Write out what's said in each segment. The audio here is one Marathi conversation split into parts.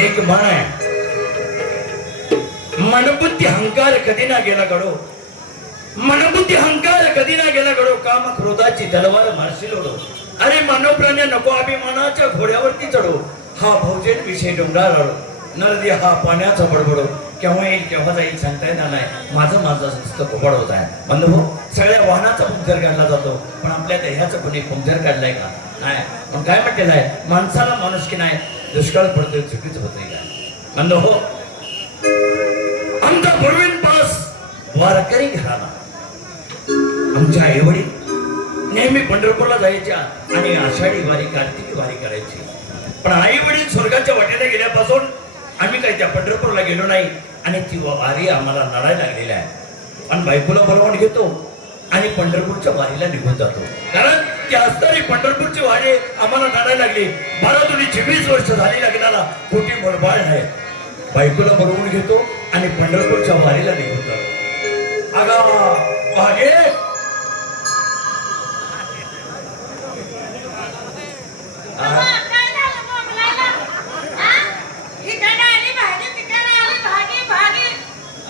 एक म्हण आहे, मनबुद्धी अहंकार कधी ना गेला घडो, मनबुद्धी अहंकार कधी ना गेला घडो, काम क्रोधाची तलवार मारशील ओढो. अरे मानवप्राण्या नको अभिमानाच्या घोड्यावरती चढो, हा भोजन विषय डोंगराळ रडो, नरदी हा पाण्याचा बडबडो, केव्हा येईल केव्हा जाईल सांगता येणार नाही, माझं नुसतं घोबड होत आहे. बंधू, सगळ्या वाहनाचा पंक्चर काढला जातो, पण आपल्या देहाचं कोणी पंक्चर काढलाय का? नाही. पण काय म्हटलेलं आहे, माणसाला माणूस की नाही, दुष्काळ पडतोय चुकीचं होतंय का? बंधू हो, आमचा पूर्वीन पास वारकरी घराला आमच्या आईवडील नेहमी पंढरपूरला जायच्या आणि आषाढी वारी कार्तिकी वारी करायची. पण आई वडील स्वर्गाच्या वाटेला गेल्यापासून आम्ही काही त्या पंढरपूरला गेलो नाही आणि ती वारी आम्हाला लढायला लागलेली आहे. आणि बायकोला बोलावून घेतो आणि पंढरपूरच्या वारीला निघून जातो, कारण ती असणारी पंढरपूरची वारी आम्हाला लढायला लागली. 12-26 वर्ष झाली लग्नाला, खोटी मोडबाळ नाही. बायकोला बोलवून घेतो आणि पंढरपूरच्या वारीला निघून जातो. अगा भागे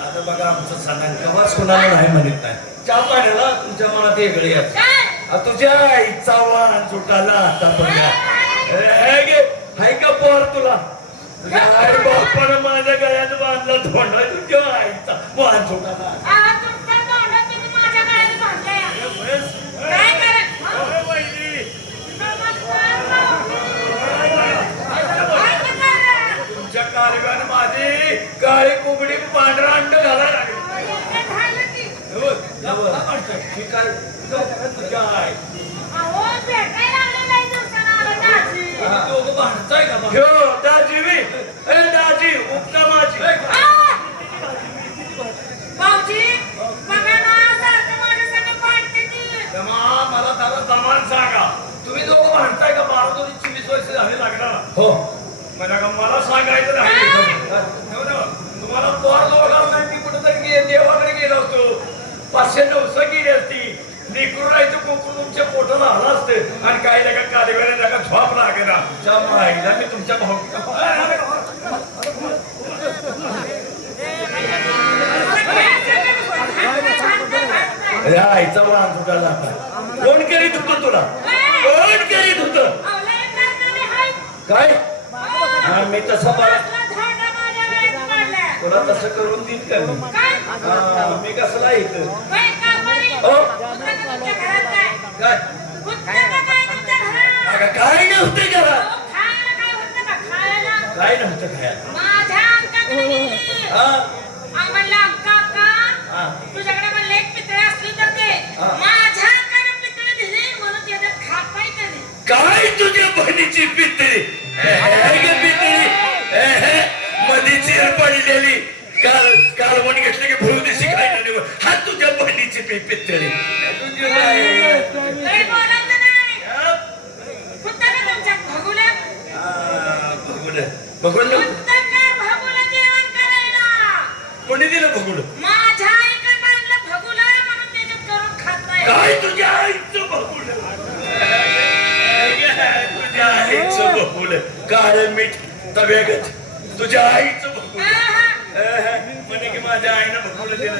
आता बघा, आमचं साधन कवाच कोणाला नाही म्हणत नाही. चहा पाण्याला तुमच्या मनात वेगळी आहे. तुझ्या आईचा वाहन सुटाला आता बघा, हाय का पोर तुला? आई बापानं माझ्या गळ्यात बांधला धोंडा, तुझ्या आईचा वाहन सुटाला. तुमच्या कालव्यानं माझी काळी कोंबडी पांढरा अंड घालायला लागली. तुझ्या आई दोघं भांडताय का? दाजी मी दाजी उपका माझी मला त्याला जमान सांगा, तुम्ही दोघं भांडताय का? 12-24 वर्ष झाले लागणार. हो मला सांगायचं नाही. तुम्हाला पोर दोघाला नाही, मी कुठेतरी देवाकडे गेलो होतो, 500-900 गेली असती, निकरून राहायचं कोकण तुमच्या पोटाला आला असते आणि काही जागा कालव्याला जागा झोप लागेल. आईला मी तुमच्या भाऊ आईचा वाहन सुटायला कोण करीत होतं तुला? कोण करीत होत? काय मी तसं तुला तसं करून देईन का? मी कसला इथं काय नव्हते घरात, काय नव्हतं खायला. तुझ्याकडे म्हणले एक पितळे असली तर ते माझ्या अंगाने पितळे दिली म्हणून त्याच्यात खात नाही कधी. काय तुझ्या बहिणीची पितळी? पितळी मध्ये चीर पडलेली, काल म्हण घेतलं की भरू दिशी खायला नाही. हा तुझ्या बहिणीची पितळी. भगुल कोणी दिलं? भगुल माझ्या आईकडे आणलं भगुल म्हणून त्याच्यात करून खात नाही. काय तुझ्या आईचं भगुल? तुझ्या आईचं भगुल काळ मीठ तव्यागत, तुझ्या आईचं भगुल म्हणे की माझ्या आईनं भगुल दिलं.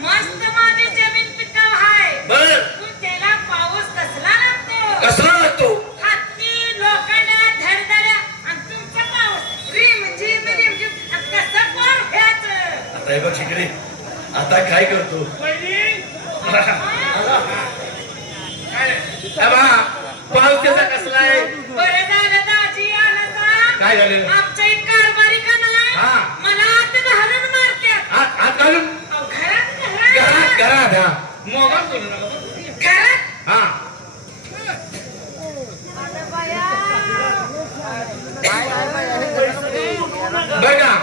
मस्त माझी जमीन पिकाव हाय, बर त्याला पाऊस कसला लागतो? कसला लागतो? हत्ती लोखंड धडधड्या आणि तुमचा पाऊस रिम झिम रिम झिम कसं कोण घ्यायचं? आता हे बघ शिकले, आता काय करतो? पाऊस त्याचा कसला आहे? बरं झालं दाजी आला का? काय झालं? आमच्या एक कारभारी का नाही मला आत घालून मारतात. आत घालून घरात घरात हा मोबाईल बोलू नका घरात हा. बघा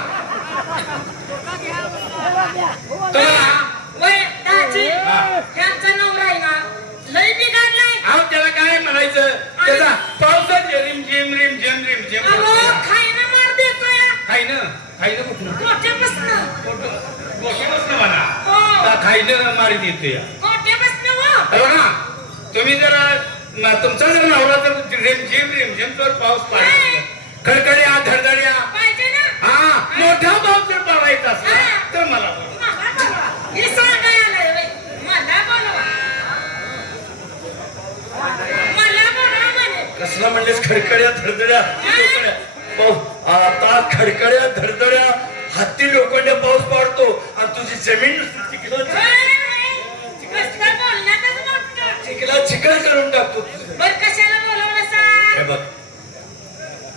दाजी ह्यांचा नवरा आहे ना लय बिघडलाय. अहो त्याला काय म्हणायचं, त्याचा पावसात रिमझिम रिमझिम रिमझिम खायनं मार देतोय. खायनं कुठलं? गोट्यापासनं म्हणा खायनं मारी देतोय. गोट्यापासनं तुम्ही जरा तुमचा जर नवरा जर रिमझिम रिमझिम तर पाऊस पाहिजे खडखड्या धडधड्या पाहिजे ना हा मोठा भाव जर पाळायचा असला तर मला बोलवा. मला बोलवा. हे सांगाय आलंय बाई. मला बोलवा. मला बोलवा म्हणे. कसला म्हणलेस खडखड्या धडधड्या पाऊस आता खडखड्या धडधड्या हाती लोखंड पाऊस पडतो आणि तुझी जमीन नुसती चिखलात कसं बोलण्यातच मोठं. चिखला चिखल करून टाकतो. बरं कशाला बोलवलं सांग? हे बघ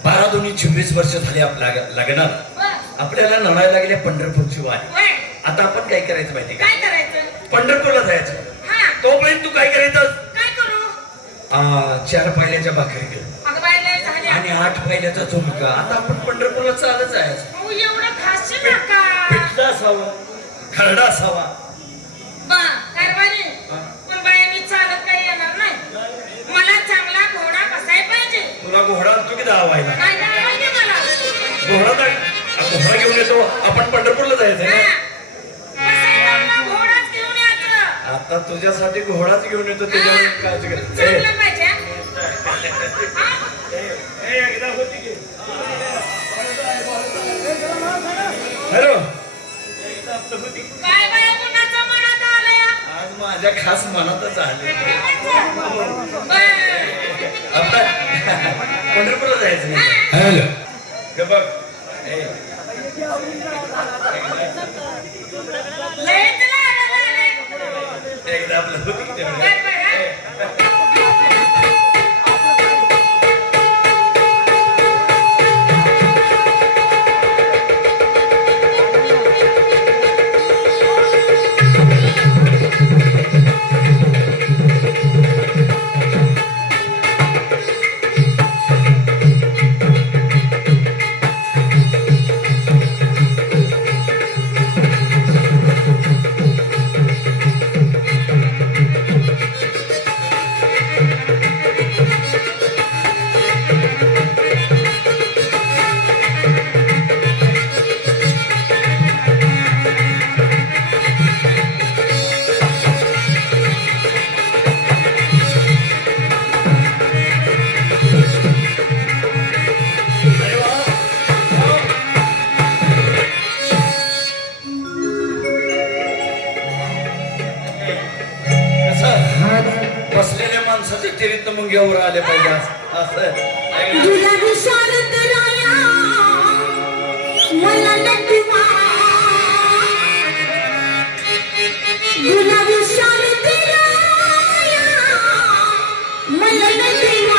12-26 वर्ष झाली आपल्या लग्नात बरं. आपल्याला नळायला लागल्या पंढरपूरची वारी. होय. आता आपण काय करायचं माहिती का काय करायचं? पंढरपूरला जायचं. हा. तोपर्यंत तू काय करायचं काय करू? 4 पायल्याच्या भाकरी घेऊ अगं बाई लय झाल्या. आणि 8 पायल्याचा झुमका. आता आपण पंढरपूरला चालत जायचं. अहो, एवढं खाशील नका. पिठला असावा खरडा असावा. बा, कारभारी. पण बाई मी चालत काही येणार नाही. मला चांगला घोडा बसाय पाहिजे. तुला घोडा आणतो की धावायला? काय नाही पाहिजे मला. घोडा घेऊन येतो. आपण पंढरपूरला जायचंय हा. ना. बसायला मला घोडाच घेऊन यायचं. आता तुझ्यासाठी घोडाच घेऊन येतो. त्याच्यावर काळजी कर. चांगलं पाहिजे. हा? एकदा होती की हॅलो काय बाया कुणाच्या मनात आलंय? आज माझ्या खास मनातच आले. बरं. आता पंढरपूरला जायचं नाही. हॅलो हे बघ लयच लागलं झालंय. एकदा आपलं होती की तेवढं. बरं, बरं. अरे वा. कसं बसलेल्या माणसाचे चरित्र मुंग्यावर आले पाहिजे असं. गुलाबी शारद राया मला नटवा. गुलाबी शारद राया मला नटवा.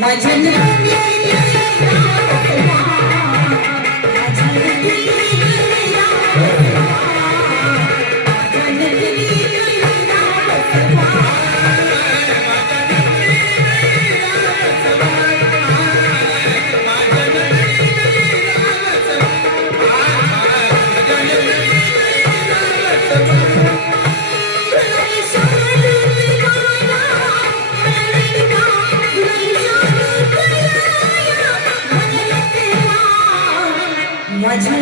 माझ्या माझ्या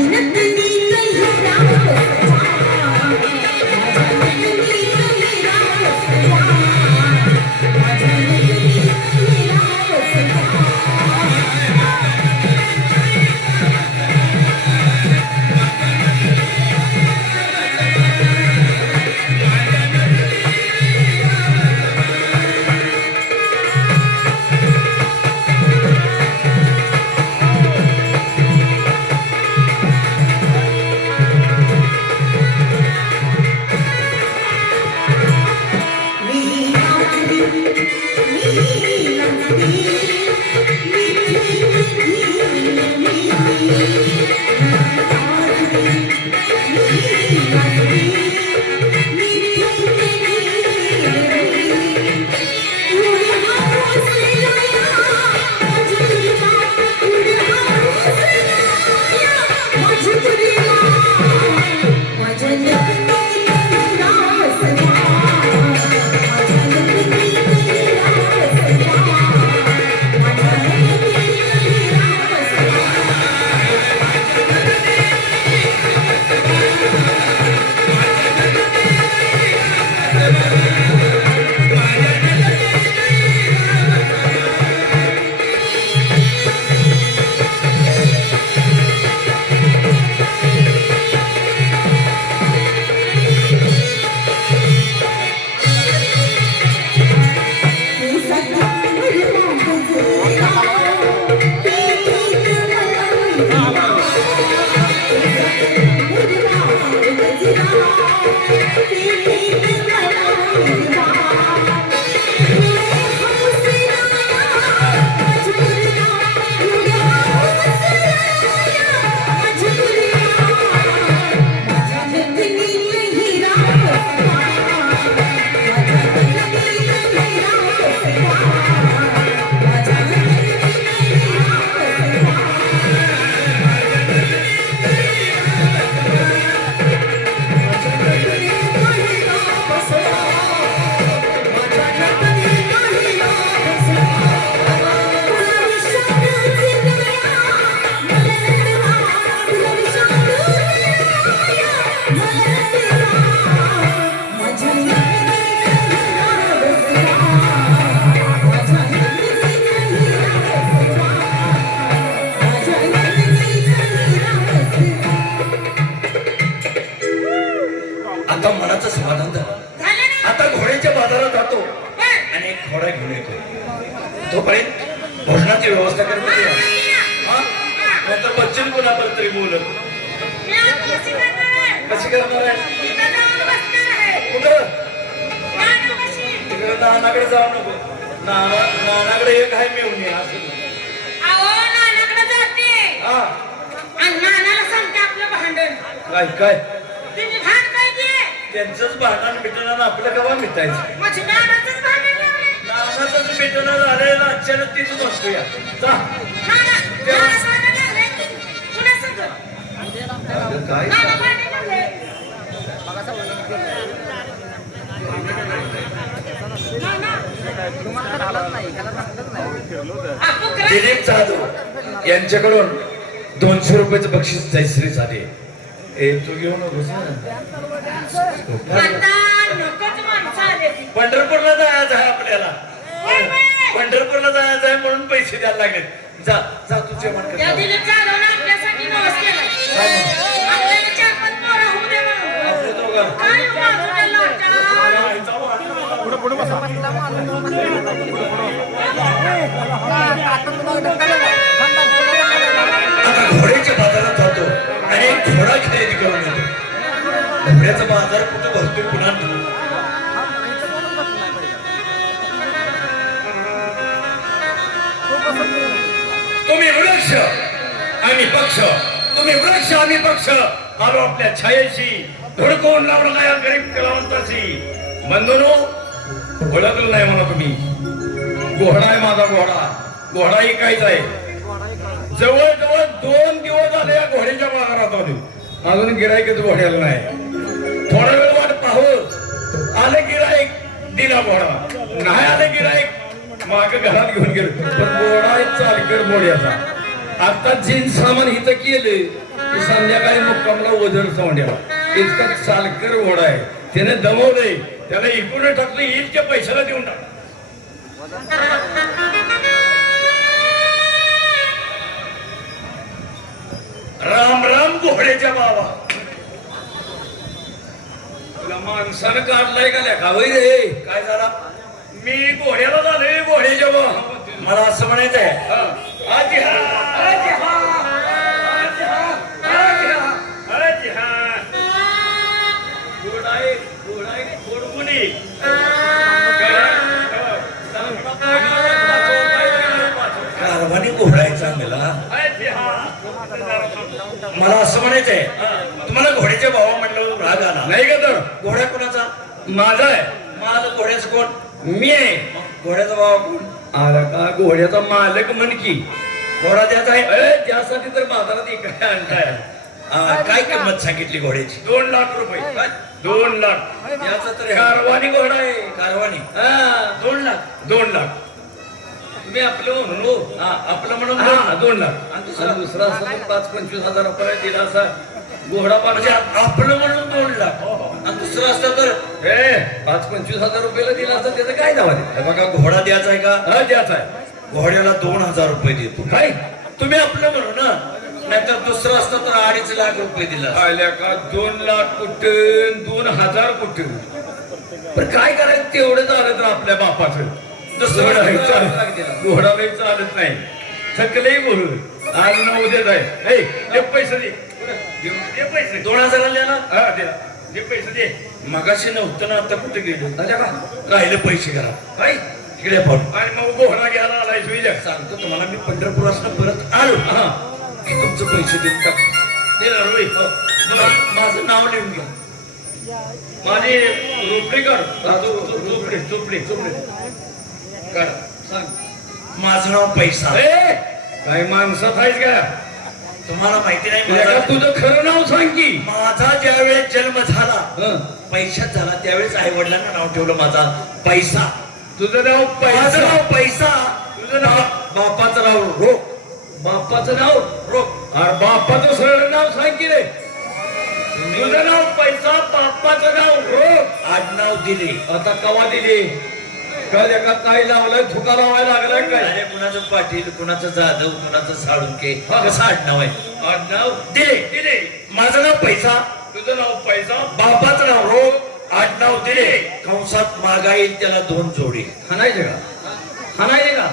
आणि एक घोडा घेऊन येतो. तोपर्यंत भोजनाची व्यवस्था करतो. नंतर बच्चन कोणाबरोबर तरी बोलत. कशी करणार आहे? कुठं? तिकडे नानाकडे जाऊ नको. नानाकडे एक आहे मिळून ये असं. हा काय काय त्यांचंच भांडण मिटणार आपलं केव्हा मिटायचं? नानाचंच मिटणार झालंय ना अचानक तीच बसतोया. काय दिलीप जाधव यांच्याकडून 200 रुपयाचं बक्षीस जयश्री झाले. तू घेऊ नकोस ना. पंढरपूरला जायचं आहे आपल्याला. पंढरपूरला जायचं आहे म्हणून पैसे द्यायला लागले. जा जा तू जेवण कर. आता घोड्याच्या बाजारात जातो आणि एक घोडा खरेदी करून येतो. घोड्याचा बाजार कुठं भरतो पुन्हा. तुम्ही वृक्ष आम्ही पक्ष, तुम्ही वृक्ष आम्ही पक्ष, आलो आपल्या छायेशी धुडकून लावलं नाही गरीब कलावंताची. बंधूनो ओळखलं नाही म्हणा तुम्ही. घोडा आहे माझा घोडा. घोडा ऐकायचा आहे. जवळजवळ 2 दिवस झाले या घोड्याच्या बाजारात आलो. अजून गिराईकच घोड्याला नाही. थोडा वेळ वाट पाहू. आले गिराईक दिला घोडा. नाही आले गिराईक माग घरात घेऊन गेलो. पण घोडा आहे चालकर घोड्याचा. आता जीन सामान इथं केले की संध्याकाळी मुक्कामला वजर सोंड्याला. इतका चालकर घोडा आहे. त्याने दमवलंय. त्याला इकडून टाकलं इतक्या पैशाला देऊन टाकलं. राम राम घोड्याच्या बाबा. तुला माणसानं काढलाय का लेखा वै रे? काय झाला? मी घोड्याला झालोय घोड्याच्या बाबा. मला असं म्हणायचंय कारवानी घोडायचा मला असं म्हणायचंय. तुम्हाला घोड्याच्या भावा म्हटलं राग आला नाही का? तर घोडा कोणाचा? माझा आहे. माझं घोड्याचं कोण? मी आहे. घोड्याचा भावा कोण? आला का? घोड्याचा मालक म्हण की. घोडा द्यायचा आहे. त्यासाठी तर बाजारात इकडे आणताय. काय किंमत सांगितली घोड्याची? 2 लाख रुपये. 2 लाख याचा तर कारवानी घोडा आहे. कारवानी 2 लाख. 2 लाख तुम्ही आपलं म्हणून आपलं म्हणून 2 लाख. आणि दुसरा असं 5-25 हजार रुपये दिला असा घोडा म्हणजे आपलं म्हणून 2 लाख. आणि दुसरं असतं तर 5-25 हजार रुपयाला दिला असता त्याचं काय नाव आहे? बघा घोडा द्यायचा आहे का? द्यायचा आहे. घोड्याला 2000 रुपये देतो. काय तुम्ही आपलं म्हणू ना. नाहीतर दुसरं असतं तर 2.5 लाख रुपये दिला. आल्या का? 2 लाख कुठं 2000 कुठं. पण काय करायचं तेवढं झालं तर आपल्या बापाचं. दुसरं घोडा नाही चालत नाही. थकलंही बोलू आज ना उद्या जाय. पैसे दे. पैसे 2000 द्याला. दे पैसे दे. मगाशी नव्हतं ना आता कुठे गेलो? राहिले पैसे घरा काय इकडे पण. आणि मग घोडा घ्यायला आलाय सुविधा. सांगतो तुम्हाला मी पंढरपुरात परत आलो की तुमचे पैसे देत टाक. माझं नाव लिहून घ्या. माझी रोपडी कर. चोपडी कर. सांग. माझं नाव पैसा. काय माणसात आहेस का? तुम्हाला माहिती नाही तुझं खरं नाव सांग की. माझा ज्यावेळेस जन्म झाला पैशात झाला त्यावेळेस आई वडिलांना नाव ठेवलं माझा पैसा. तुझं नाव पैसा. नाव पैसा. तुझं नाव बापाचं नाव रोख. बापाचं नाव रोख. अरे बापाचं सरळ नाव सांग की रे. तुझं नाव पैसा बापाचं नाव रोख. आडनाव दिले. आता कवा दिले? काल एका काय लावलाय थुका लावायला लागलाय काय? अरे कुणाचं पाटील कुणाचं जाधव कुणाचं साळुंके कसं आडनाव आहे? आडनाव दिले. माझं नाव पैसा. तुझं नाव पैसा. बापाचं नाव रोख. आडनाव दिले कंसात मागा येईल त्याला 2 जोडी. हाणायचे का हाणायचे का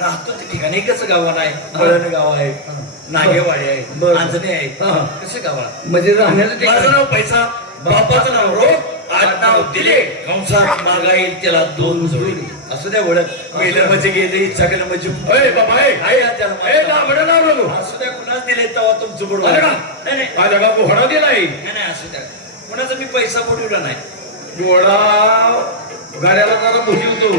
राहतो त्या ठिकाणी कसं गाव आहे, बळण गाव आहे, नागेवाडी आहे, बरं. आंजणे आहे, हा. कसं गाव आहे. म्हणजे राहण्याचं माझं ठिकाण नाव पैसा, बापाचं नाव रोग, आडनाव दिले कंसात मागा येईल त्याला 2 जोडी. असू द्या ओळख. गेलं म्हणजे गेले, इच्छा केलं म्हणजे अय बाबा अय आहे हा त्याला ए माहिती. लांबडं लाव नको असू द्या कुणाच दिले तेव्हा तुमचं बरोबर आलं का? नाही नाही आलं का घोडा दिलाय नाही, असू द्या. कुणाचा मी पैसा बुडवला नाही. घोडा गाड्याला जरा बुजवतो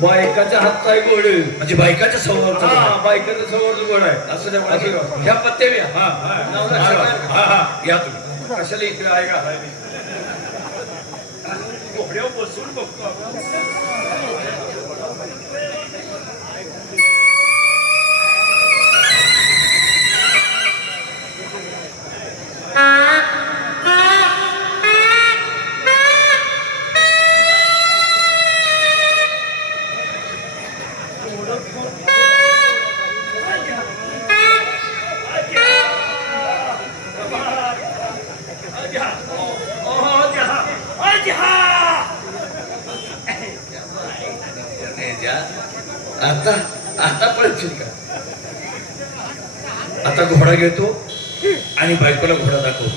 बायकाच्या हातचा आहे घोड म्हणजे बायकाच्या समोरचा हा बायकाच्या समोरचं घोड आहे असू द्या असू द्या. ह्या पत्ते बी हा हा नाव लक्षात आहे का? हा हा या तुम्ही कशाला इकडे आहे का घोड्यावर बसून बघतो आपण. आता आता पळशील का? आता घोडा घेतो आणि बायकोला घोडा दाखवतो.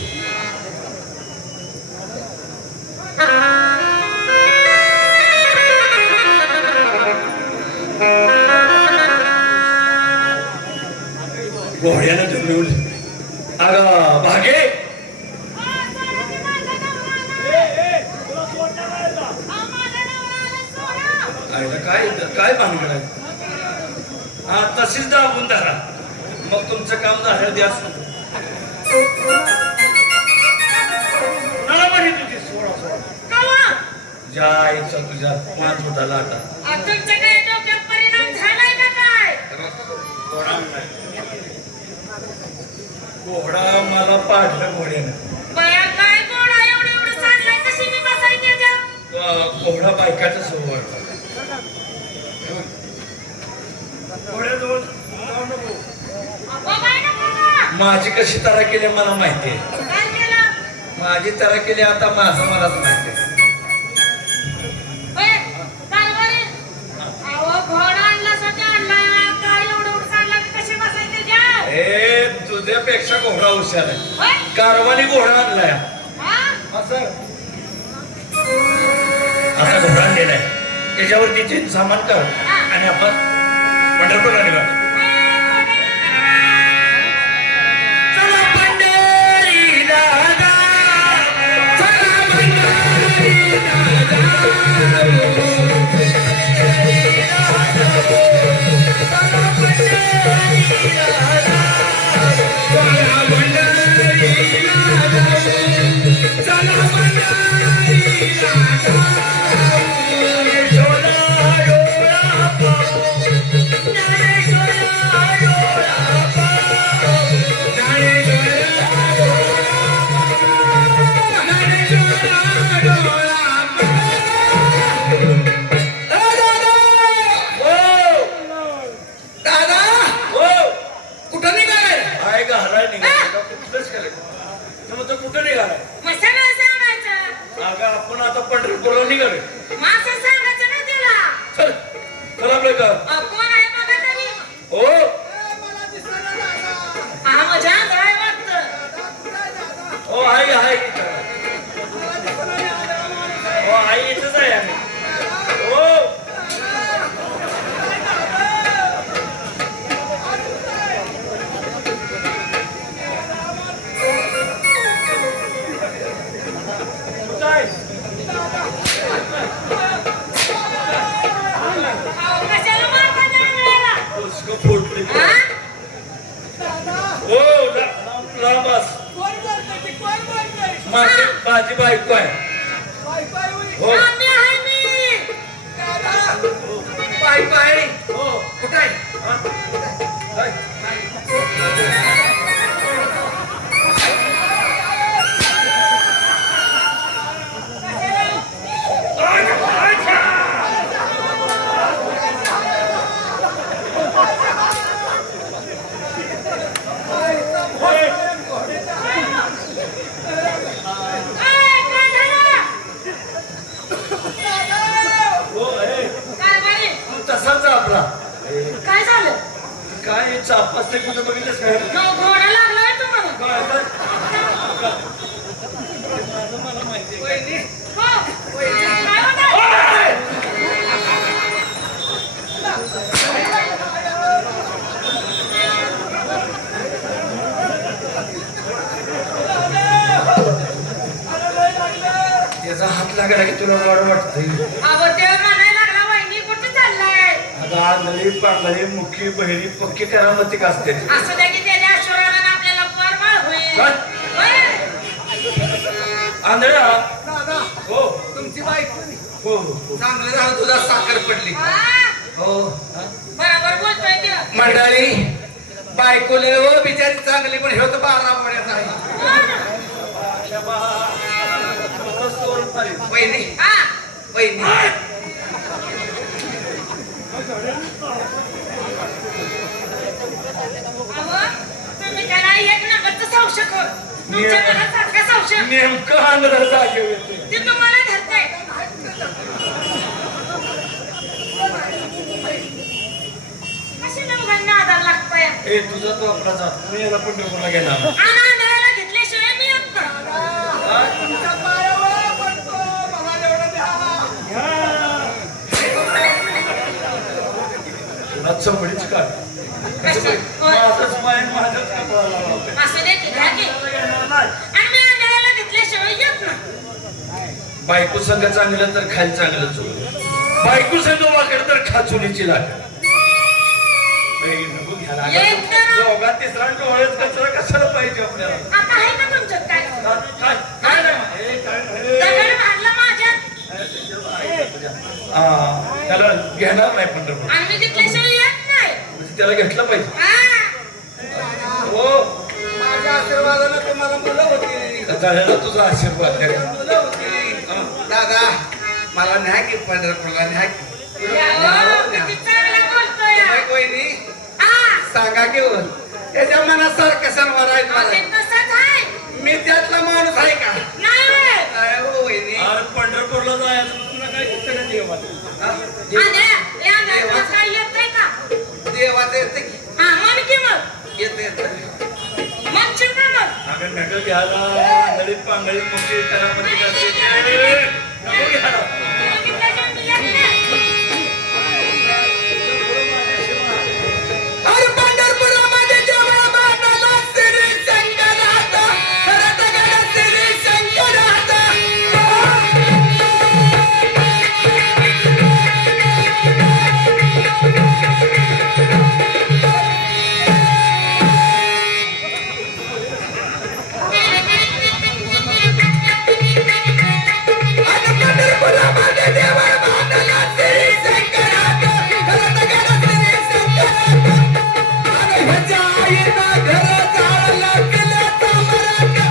घोड्यानं जमवलं. अगं भागे आईला काय काय भानगड आहे. हा तशीच दाबून धरा मग तुमचं काम झालं द्या. मला म्हणे तुझी 16 ज्या आईचा तुझ्या 5 होता लाटा तुमच्या काही डोक्यात परिणाम झालाय का काय? घोडा मला पाडलं घोड्यानं. बया काय घोडा एवढं एवढं चाललाय कशी मी बसायची त्याच्या? घोडा बायकाच्या समोर. घोड्याजवळ जाऊ नको. बाबा नको का? माझी कशी तरा केली मला माहिती आहे. काय केलं? माझी तरा केली आता माझं मलाच माहिती आहे. होय, कारभारी. अहो, घोडा आणला सध्या आणला. काय एवढं एवढं चालला की कशी बसायची त्याच्या? ए तुझ्यापेक्षा घोडा हुशार आहे. होय? कारवानी घोडा आणलाय. हा? असं आता घोडा आणलेला आहे. त्याच्यावरती चेन सामान कर आणि आपण पंढरपूरला निघा. चला पंढरीला जा, चला पंढरीला कुठं निघालाय? मग सगळं सांगायचं. अगं आपण आता पंढरपूरला निघालोय. मासं सांगायचं ना तिला. चल चल आपलं का कोण आहे बघा तरी? हो हा मजा आहे वाटतं. हो आई आहे इथं. हो आई इथंच आहे आम्ही. हो काय अहो, कशाला मारता त्या वेळेला? उसको फोडते. हा? हो लांब बस. माझी बायको आहे. हो आम्ही आहे मी. बायको आहे. हो कुठं आहे? हा? काय? काय झालं? काय चापास ते कुठं बघितलंस काय घोडा लागलाय तुम्हाला काय? वहिनी, हो. वहिनी. काय होतंय? त्याचा हात लागला की तुला वाढ वाटतंय अहो, ते म्हणायला लागला, वहिनी कुठे चाललाय? आता आंधळी पांगळी मुखी बहिरी पक्की करामती असते असं द्या की त्याच्या आशीर्वादाने आपल्याला परवाळ होईल. काय? होय. आंधळा दादा, हो तुमची बायको हो हो चांगलं झालं तुझा साखर पडली. हा, हो. बरोबर बोलतोय ते. मंडळी बायकोले हो बिचारी चांगली पण हे होतं 12 महिन्याचा आहे. हो ना. वहिनी, हा. वहिनी. अहो, तुम्ही त्याला एक नंबरचं संशय करू. तुमच्या मनात सारखा संशय. नेमकं आंधळा जागे येते ते तुम्हाला धरतंय. कशाला उगाच नादाला लागताय? ए तुझा तो आपला जात मी याला पण डोकला घेणार आणि आंधळ्याला घेतल्याशिवाय मी येत नाही. तुमच्या पायावर पडतो, मला एवढं द्या. तुला चमडीच काढ कसं? होय. माझंच माय माझंच कपाळाला लावते. असं दे की, घ्या की. आणि मी आंधळ्याला घेतल्याशिवाय येत नाही. बायको संघ चांगलं तर खाली चांगलं चुल बायको संघ वाकड तर खाचुलीची लागत नको घ्यायला एक तर- दोघा तिसरा डोळ्यात कचरा कशाला पाहिजे आपल्याला आता आहे का तुमच्यात काय? काय काय नाही ए, काय नाही. दगड मारलं माझ्यात त्याला घेणार नाही पंढरपूर आणि मी घेतल्याशिवाय येत नाही. म्हणजे त्याला घेतलं पाहिजे हा. हो माझ्या आशीर्वादानं तुम्हाला मुलं होती. झालेला तुझा आशीर्वाद द्या. मुलं होती. दादा मला न्या की पंढरपूरला न्या की. अहो, किती चांगलं बोलतोय. काय वहिनी हा. सांगा घेऊन त्याच्या मनासारखं सणवार आहे ते मला. तसंच आहे. मी त्यातला माणूस आहे का? नाही होय. काय हो वहिनी? अरे पंढरपूरला जायचं तुला काय घेतलं का देवाला? हा? आंधळ्या, हे आंधळ्या तुला काय येतंय का? देवाचं येतं की? हा, म्हण की मग. येतं येतं. म्हणशील का मग? अगं नका घ्यायला दळीत पांगळीत मोठी करामध्ये नको घ्यायला मी घेतल्याशिवाय मी येत नाही. अरे पंढरपुरामध्ये जेव्हा बांधाला श्री शंकराचा, खरंच गड श्री शंकराचा. अरे पंढरपुरामध्ये जेव्हा बांधाला श्री शंकराचा, खरंच गड श्री शंकराचा. अरे ह्याच्या आईनं घरं जाळलं केलं तांबराचं.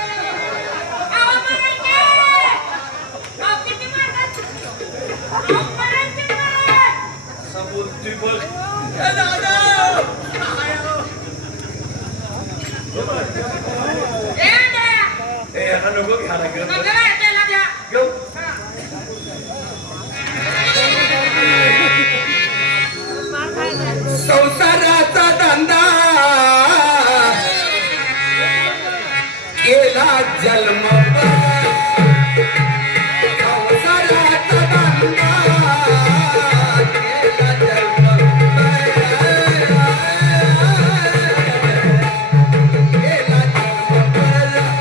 अहो, म्हणायचे. अहो, किती मारतात? अहो, म्हणायचे मला. असं बोलतोय बघ ए दादा! ए, आंधळ्या. ए ह्याला नको घ्यायला नको घेऊ काय त्याला द्या. घेऊ हा. संसाराचा धंदा केला जन्म संसाराचा धंदा केला जन्म केला जन्म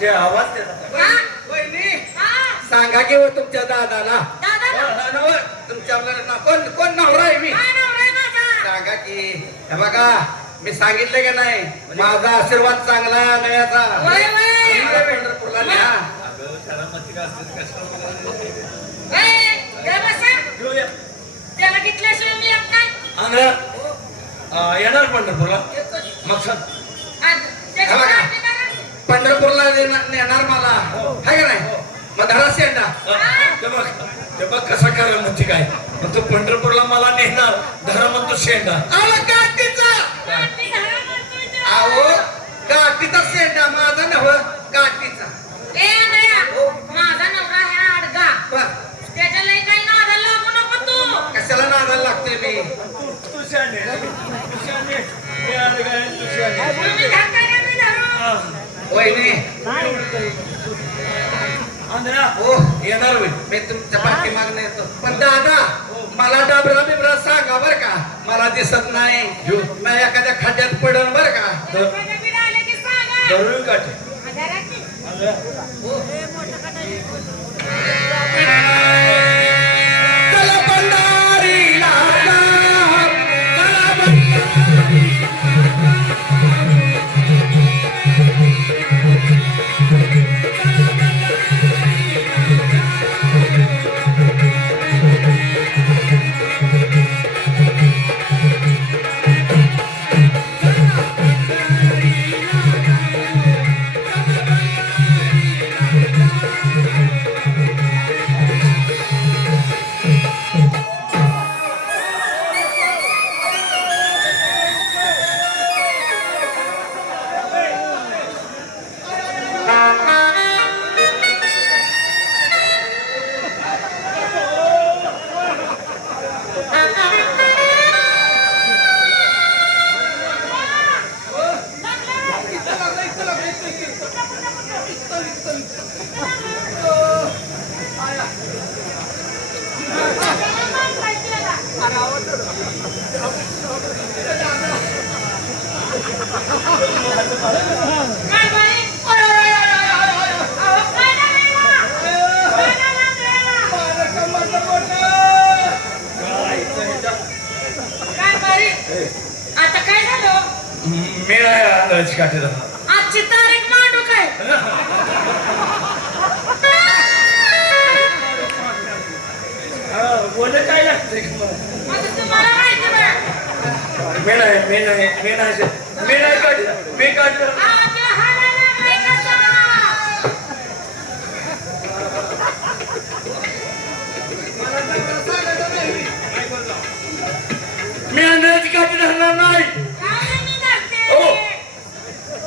म्हणजे आवाज देतात हा? वहिनी हा? सांगा की हो तुमच्या दादाला दादा तुमच्या आपल्याला कोण कोण नवरा आहे मी काय नवरा आहे माझा? सांगा की हे बघा मी सांगितलं का नाही माझा आशीर्वाद चांगला मिळायचा वय, वय. मला पंढरपूरला न्या. वय, गं बसा. त्याला घेतल्याशिवाय मी येत नाही. येणार पंढरपूरला मग सांग आणि त्याची हा बघा. काळजी करा. पंढरपूरला नेणार मला हाय का नाही मग धरा शेंडा ते बघ कसा करा म्हणते काय मग तू पंढरपूरला मला नेणार धरा म्हणतो शेंडा अहो गाठीचा काठी धरा म्हणतोय तो. अहो गाठीचा शेंडा माझा नव गाठीचा ए नया, माझा नवरा आहे आडगा. बर त्याच्या लई काही नादाला लागू नको तू. कशाला नादाला लागतोय मी तू शेंडे तू शेंडे हे आलं काय तू शेंडे तुम्ही धरताय का मी धरू? वहिनी आंध्रा हो येणार होईल मी तुमच्या पाठीमागणं येतो पण दादा मला डाबरा बिबरा सांगा बर का मला दिसत नाही मी एखाद्या खड्ड्यात पडन बर का माझ्या बिडा आले की सांगा. धरून काटे धरा की. चला पंढरीला जा, चला काय बाई? अहो, काय झालंय बा? काय झालं? काय बाई? आता काय झालं? मी नाही आलं काटे धरा आजची तारीख मांडू काय? बोल काय लागतंय आता तुम्हाला माहिती बा. मी नाही काढलं मी काढलं अहो, ते हाणायला लागलाय कशाला? मी अंधाराची काठी धरणार नाही काय मी धरते? हो.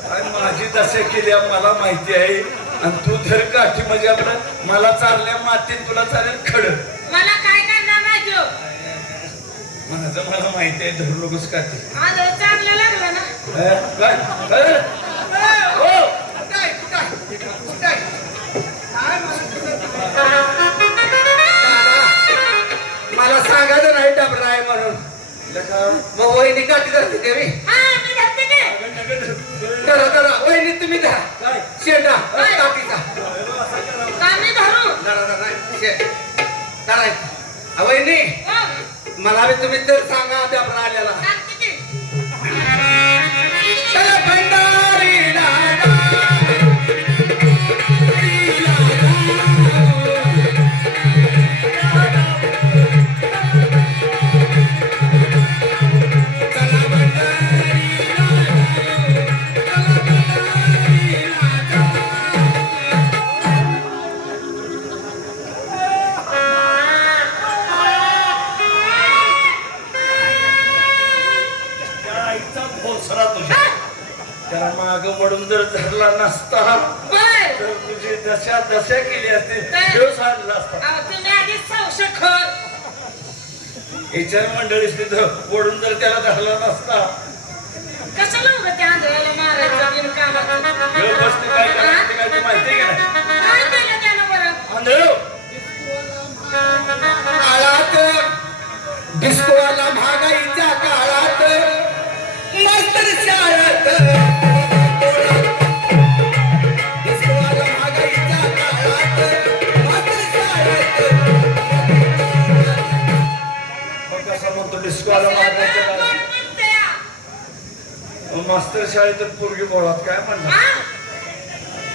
काय माझी दशा केली मला माहिती आहे आणि तू धर काठी म्हणजे आपलं मला चालल्या मातीत तुला चालेल खड मला काय करणार नाही तो. माझं मला माहिती आहे धरू नकोस काठी आज चांगलं लागलं ना. काय हो कुठाय, कुठाय, कुठाय? काय दादा, मला सांगायचं नाही डबरा आहे म्हणून मग वहिनी काठी धरते ते मी हा, मी धरते की. धरा धरा वहिनी तुम्ही धरा काय शेंडा काठीचा का मी धरू? धरा धरा धरा वहिनी हो, मला बी तुम्ही तर सांगा डबरा आलेला सांगते की. चला भंडारीला जा. त्याला माग वडून जर धरला नसता बर. तर तुझी दशा केली असते तर- देव साधला असता अहो, तुम्ही आधीच संशयखोर. विचार मंडळीस तिथं वडून जर त्याला धरला नसता कशाला उगाच त्या आंधळ्याला मारायचं बिनकामाचं? व्यवस्थित काय करायचं ते काय ते माहिती आहे का नाही काय केलं त्यानं बरं? आंधळो काळात डिस्कोला महागाईच्या काळात मास्तर शाळेत डिस्कोला मला कसलं मारायचं गोड नाही. म्हणतंय. मास्तर शाळेत पोरगी बोळात काय म्हणणार हा?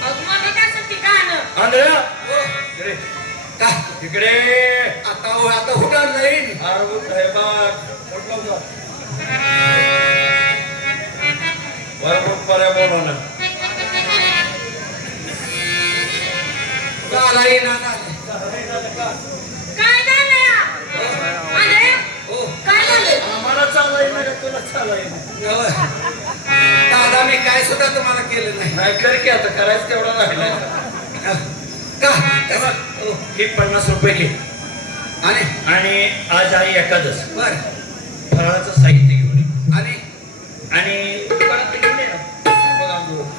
अगं मग काय असं ती गाणं? आंधळ्या हो. इकडे का इकडे आता हुटार जाईल आरवूत आहे बाग उठलं जा. वरबूट पर्या बोलवणं झाला येणार काय झालं या? अरे, हो काय झालं? आम्हाला चालाय ना तुला चालाय नव. दादा मी काय सुद्धा तुम्हाला केलं नाही नाही कर की आता करायचं तेवढं राहिलं का हो, हे 50 रुपये घे आणि आणि आज आहे एकादश बर फराळाचं साहित्य घेऊन ये. आणि दुकानात ते घेऊन ये ना.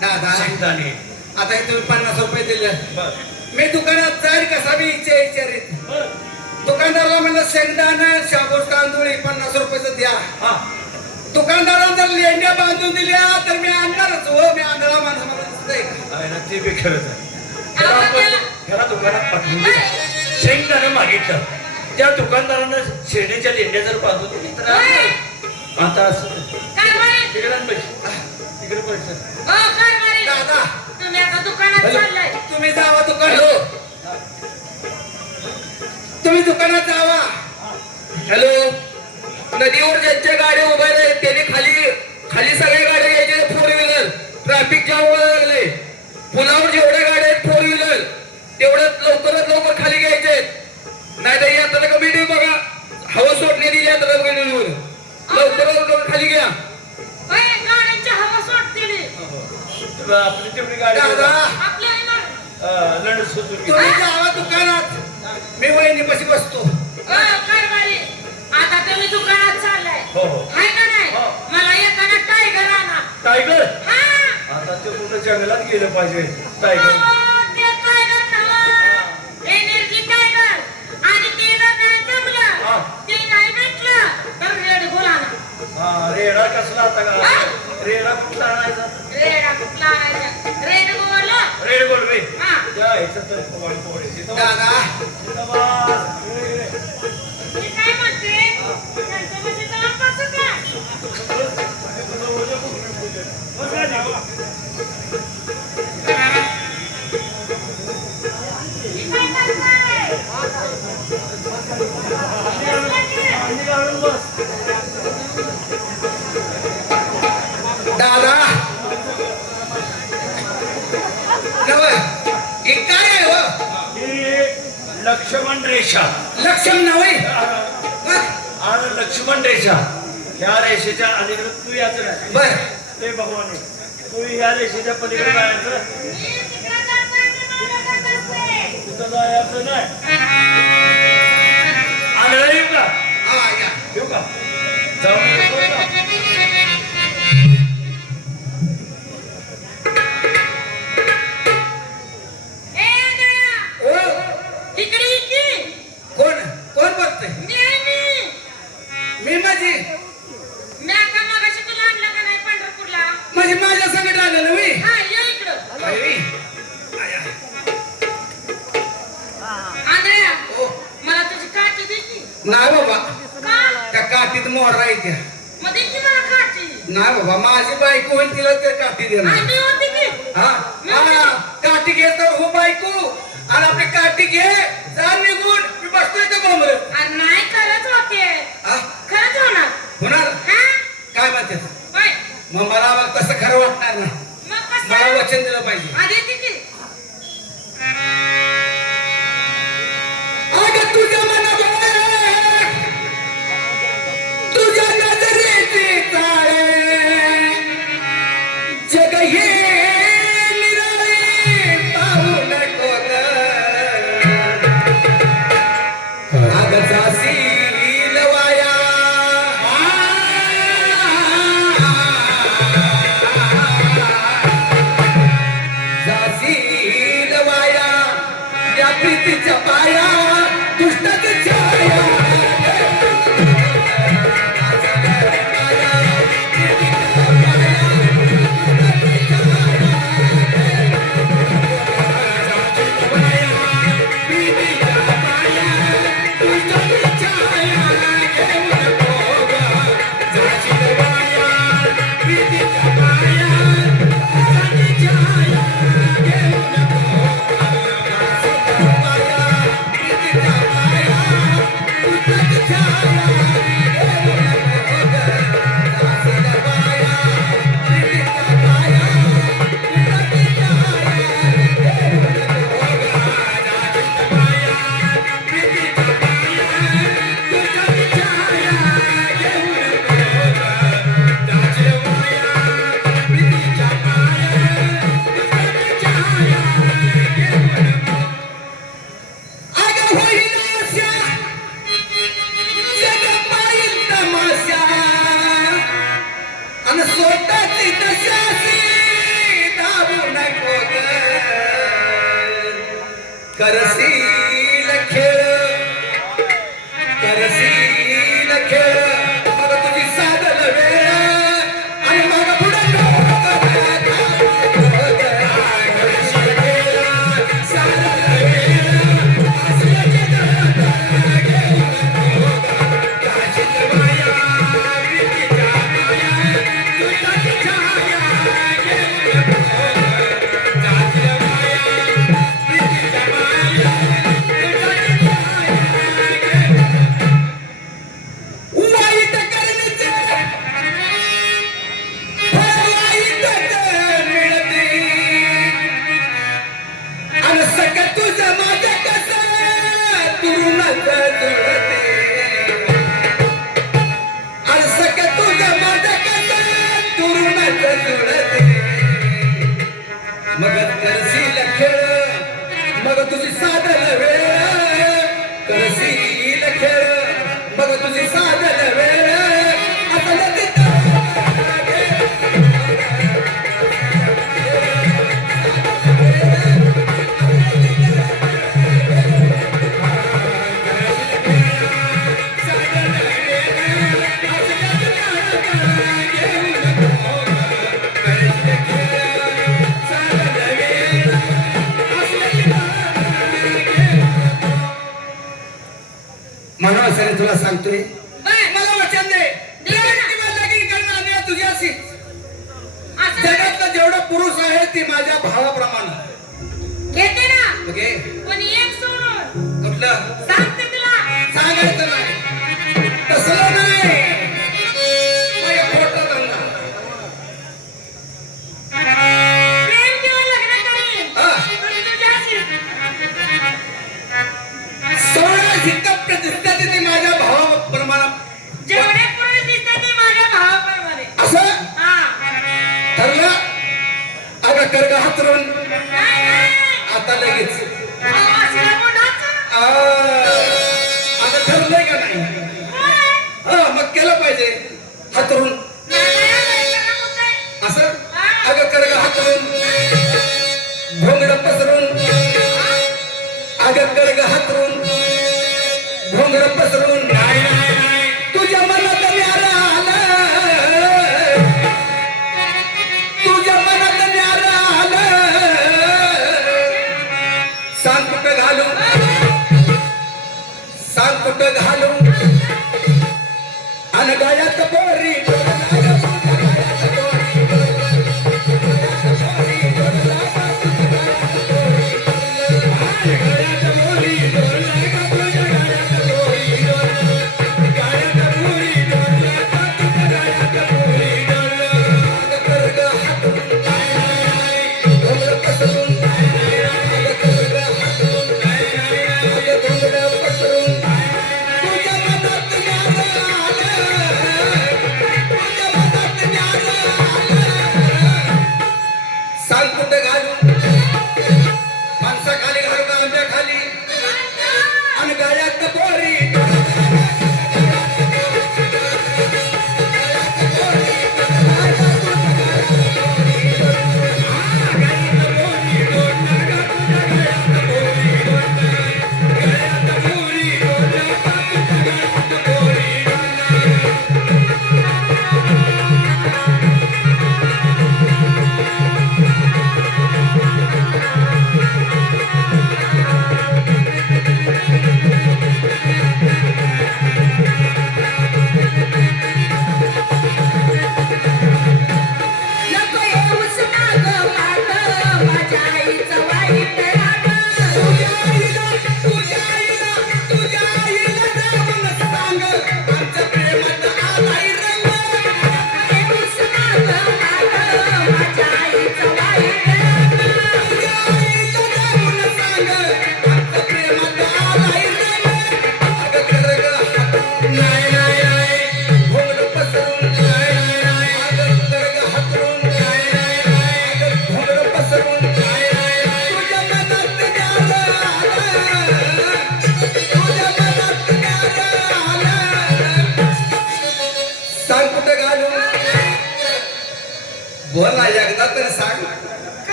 दादा शेंगदाणे आता हे तुम्ही 50 रुपये दिले बर मी दुकानात जाईल कसा मी विचारित बर दुकानदाराला म्हणलं शेंगदाणा शाबूस तांदूळ 50 रुपयाचं द्या हा दुकानदारानं जर लेंड्या बांधून दिल्या तर मी आणणारच हो मी आंधळा माणूस मला दिसतंय का? आहे ना ते बी खरंच आहे आपण त्याला- ह्याला दुकानात पाठवून दे. शेंगदाणे मागितलं त्या दुकानदारानं शेणीच्या लेंड्या जर बांधून दिली तर आणणार. आता असं कारभारी. तिकडे आण पैसे. तिकडे पैसे हो, कारभारी. दादा तुम्ही आता दुकानात हॅलो. चाललाय. तुम्ही जावा दुकानात तुम्ही दुकानात जावा हॅलो नदीवर ज्यांच्या गाड्या उभ्या आहेत त्याने खाली खाली सगळ्या गाड्या घ्यायचे 4 व्हीलर ट्रॅफिक जाम व्हायला लागले पुलावर जेवढ्या गाड्या आहेत 4 व्हीलर तेवढ्यात लवकरात लवकर खाली घ्यायचे नाही तर यात्रा कमिटी बघा हवा सोडण्याची यात्रा कमिटीवर लवकरात लवकर खाली घ्या होय, गाड्यांची हवा सोडतील. आपली तेवढी गाडी दादा आपल्या लढत सुचून घे. तुम्ही जावा दुकानात मी वहिनीपाशी बसतो हो, कारभारी. आता तुम्ही दुकानात चाललाय. हो हो हाय का नाही? हो. मला येताना टायगर आणा. टायगर हा. आता ते कुठं जंगलात गेलं पाहिजे टायगर अहो, ते टायगर नव्हं. Energy tiger. आणि ते जर नाही जमलं, हा. ते नाही भेटलं, तर रेड बुल आणा. हा रेडा कसला आता का हा? रेडा कुठला आणायचा रेड कुठला आणायचा? Red boule. रेड बोलवे हा. त्या ह्याच्यात तर पोवाडी पोवाडी. तिथं बस. दादा तिथं बस. इकडे, इकडे. मी काय म्हणते? त्यांच्यापाशी जाऊन बसू का? मी काय करताय? दादा नव हे काय आहे हो ही लक्ष्मण रेषा लक्ष्मी नव्हे आणि लक्ष्मण रेषा ह्या रेषेच्या अलीकडे तू याचं नाही बर ते भगवान तू ह्या रेषेच्या पलीकडे जायचं मी तिकडे जातोय, मी मागं जात असते. तिथं जायचं नाही आंधळा येऊ का हा या येऊ का जाऊन येतो का? ए, अंधळा, ओ इकडे ये की. कोण कोण बघतंय मी आहे मी. मी माझी मी आता मगाशी तुला आणलं का नाही पंढरपूरला? म्हणजे माझ्या संकट आलेलं मी हा, ये इकडं. आंधळ्या, ओ मला तुझी काठी दे की. नाही बाबा का? त्या काठीत मोहरा येत्या मग दे की मला काठी. नाही बाबा माझी बायको होईल तिला ते काठी देणार आम्ही होती की. हा हा काठी घे तर हो बायको आणि आपली काठी घे जा निघून मी बसतोय ते बोंबल अरे नाही, खरंच होते. हा खरंच होणार. होणार हा? काय म्हणते होय. मग मला बघ तसं खरं वाटणार ना मग कसं? मला वचन दिलं पाहिजे आधी येते की. अगं तुझ्या मनात तुझ्या नजरेची तारे जग हे निराळे पाहू नको ग. अगं जाशील वाया जाशील वाया या प्रीतीच्या पाया दुष्टाची छाया दुष्टाची छाया घेऊ नको ग. करशील खेळ करशील खेळ मग तुझी साधन वेळ आणि मग पुढे करशील खेळ साधन वेळ असल्याचे काशीत माया प्रीतीच्या माया तुझ्याची छाया घेऊन काशीत माया प्रीतीच्या माया तुझ्याची छाया वाईट करण्याचे वाईट मिळते आणि सगळं तुझं माझ्या कसं तुरुणात जुळते आणि सगळं तुझं माझ्या कसं तुरुणात जुळते मग करशील खेळ मग तुझी साधन वेळ करशील खेळ मग तुझी साधन वेळ असं म्हणून असं तुला सांगतोय मला वचन दे लगीन करणार नाही तुझ्याशी असं जगातला जेवढा पुरुष आहे ती माझ्या भावाप्रमाणे घेते ना ओके पण एक सोडून कुठलं सांगते तुला सांगायचं नाही तसलं नाही माझ्या खोटं धंदा. प्रेम किंवा लग्न करीन हा. पण तुझ्याशी सोळा जितकं प्रतिष्ठा ती माझ्या भावाप्रमाणे जेवढे पुरुष दिसते ते माझ्या भावाप्रमाणे असं हा ठरलं अगं कर ग हात धरून नाही, नाही. आता लगेच अहो, असलं कोणाचं? आ, आता ठरलंय का नाही होय. हा मग केलं पाहिजे हात धरून नाही, नाही, गरम होतंय. असं अगं कर ग हात धरून घोंगड पसरून अगं कर ग हात धरून घोंगड पसरून नाही नाही नाही तुझ्या मनात न्यारा आलं तुझ्या मनात न्यारा आलं सांग कुठं घालू सांग कुठं घालू अन गायात बोरी तुझ्या मनात